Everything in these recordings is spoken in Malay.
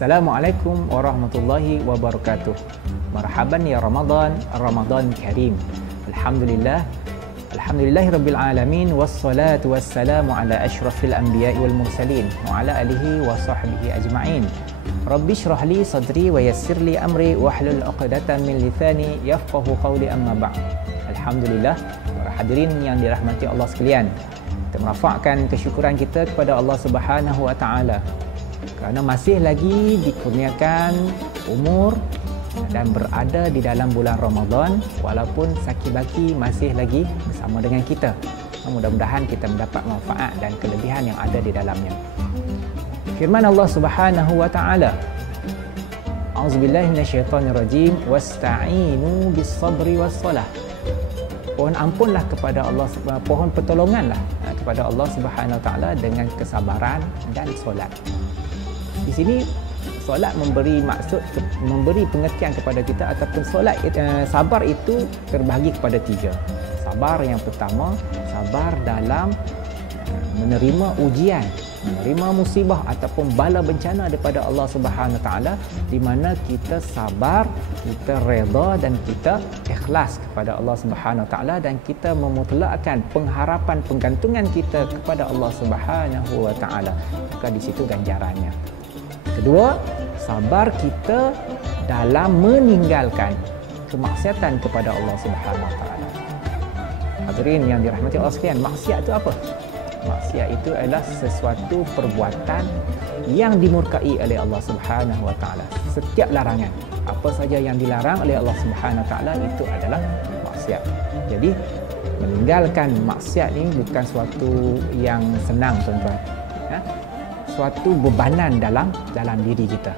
Assalamualaikum warahmatullahi wabarakatuh. Marhaban ya Ramadan, Ramadan Karim. Alhamdulillah, alhamdulillahirabbil alamin, wassalatu wassalamu ala asyrafil anbiya'i wal mursalin wa ala alihi wa sahbihi ajma'in. Rabbi shrah li sadri wa yassir li amri wahlul 'uqdatam min lisani yafqahu qawli, amma ba'd. Alhamdulillah, para hadirin yang dirahmati Allah sekalian, kita merafakkan kesyukuran kita kepada Allah Subhanahu wa taala kerana masih lagi dikurniakan umur dan berada di dalam bulan Ramadan, walaupun sakit-baki masih lagi bersama dengan kita. Mudah-mudahan kita mendapat manfaat dan kelebihan yang ada di dalamnya. Firman Allah Subhanahu wa taala, A'udzubillahi minasyaitonirrajim, wasta'inu bis-sabri was-salah. Pohon ampunlah kepada Allah, pohon pertolonganlah kepada Allah Subhanahu wa taala dengan kesabaran dan solat. Di sini solat memberi maksud, memberi pengertian kepada kita, ataupun solat, sabar itu terbahagi kepada tiga. Sabar yang pertama, sabar dalam menerima ujian, menerima musibah ataupun bala bencana daripada Allah Subhanahu Wa Taala, di mana kita sabar, kita redha dan kita ikhlas kepada Allah Subhanahu Wa Taala, dan kita memutlakkan pengharapan, penggantungan kita kepada Allah Subhanahu Wa Taala. Maka di situ ganjarannya. Kedua, sabar kita dalam meninggalkan kemaksiatan kepada Allah Subhanahu Wa Taala. Hadirin yang dirahmati Allah sekalian, maksiat itu apa? Maksiat itu adalah sesuatu perbuatan yang dimurkai oleh Allah Subhanahu Wa Taala. Setiap larangan, apa saja yang dilarang oleh Allah Subhanahu Wa Taala, itu adalah maksiat. Jadi meninggalkan maksiat ini bukan suatu yang senang, tuan-tuan. Suatu bebanan dalam diri kita.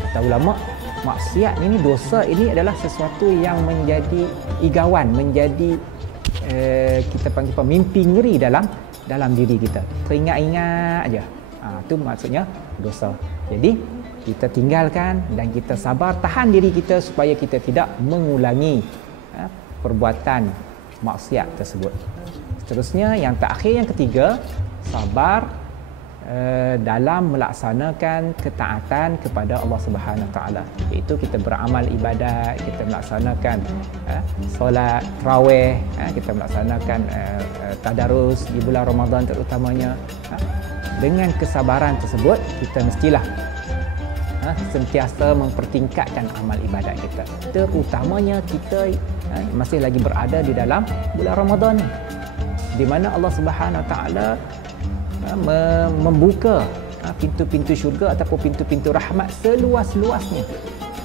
Kata ulama, maksiat ini, dosa ini adalah sesuatu yang menjadi igawan, menjadi kita panggil mimpi ngeri dalam diri kita. Teringat-ingat aja. Itu maksudnya dosa. Jadi kita tinggalkan dan kita sabar, tahan diri kita supaya kita tidak mengulangi perbuatan maksiat tersebut. Seterusnya, yang terakhir, yang ketiga, sabar dalam melaksanakan ketaatan kepada Allah Subhanahu Wa Taala, iaitu kita beramal ibadat, kita melaksanakan solat tarawih, kita melaksanakan tadarus di bulan Ramadan terutamanya. Dengan kesabaran tersebut, kita mestilah sentiasa mempertingkatkan amal ibadat kita, terutamanya kita masih lagi berada di dalam bulan Ramadan, di mana Allah Subhanahu Wa Taala membuka pintu-pintu syurga ataupun pintu-pintu rahmat seluas-luasnya.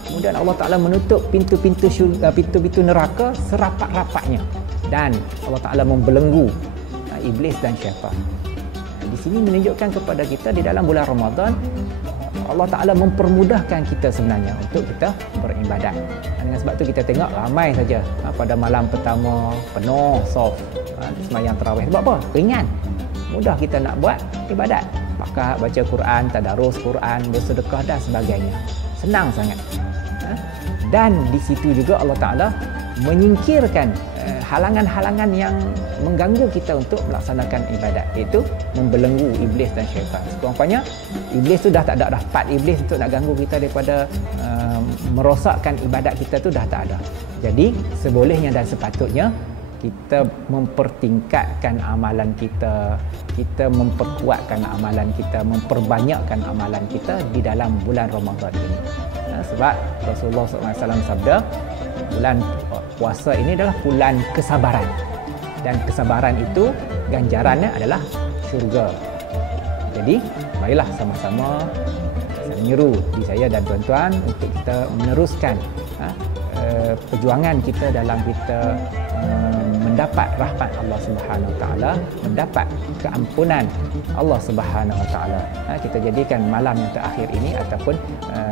Kemudian Allah Ta'ala menutup pintu-pintu syurga, pintu-pintu neraka serapat-rapatnya, dan Allah Ta'ala membelenggu iblis dan syaitan. Di sini menunjukkan kepada kita di dalam bulan Ramadan, Allah Ta'ala mempermudahkan kita sebenarnya untuk kita beribadat. Dengan sebab tu kita tengok ramai saja pada malam pertama penuh soft sembahyang tarawih. Sebab apa? Ringan, mudah kita nak buat ibadat, maka baca Quran, tadarus Quran, bersedekah dan sebagainya. Senang sangat. Dan di situ juga Allah Ta'ala menyingkirkan halangan-halangan yang mengganggu kita untuk melaksanakan ibadat, iaitu membelenggu iblis dan syaitan. Sekurang-kurangnya iblis tu dah tak ada, dah part iblis untuk nak ganggu kita daripada merosakkan ibadat kita tu dah tak ada. Jadi sebolehnya dan sepatutnya kita mempertingkatkan amalan kita, kita memperkuatkan amalan kita, memperbanyakkan amalan kita di dalam bulan Ramadan ini. Sebab Rasulullah SAW sabda, bulan puasa ini adalah bulan kesabaran, dan kesabaran itu ganjarannya adalah syurga. Jadi marilah sama-sama, saya menyeru diri saya dan tuan-tuan untuk kita meneruskan perjuangan kita dalam kita mendapat rahmat Allah Subhanahu Wa Taala, mendapat keampunan Allah Subhanahu Wa Taala. Kita jadikan malam yang terakhir ini ataupun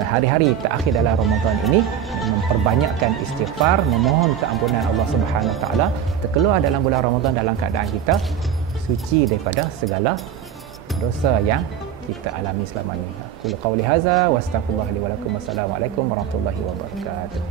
hari-hari terakhir dalam Ramadan ini memperbanyakkan istighfar, memohon keampunan Allah Subhanahu Wa Taala. Kita keluar dalam bulan Ramadan dalam keadaan kita suci daripada segala dosa yang kita alami selama ini. Qul qauli hadza wa astaghfirullah li wa lakum. Wassalamualaikum warahmatullahi wabarakatuh.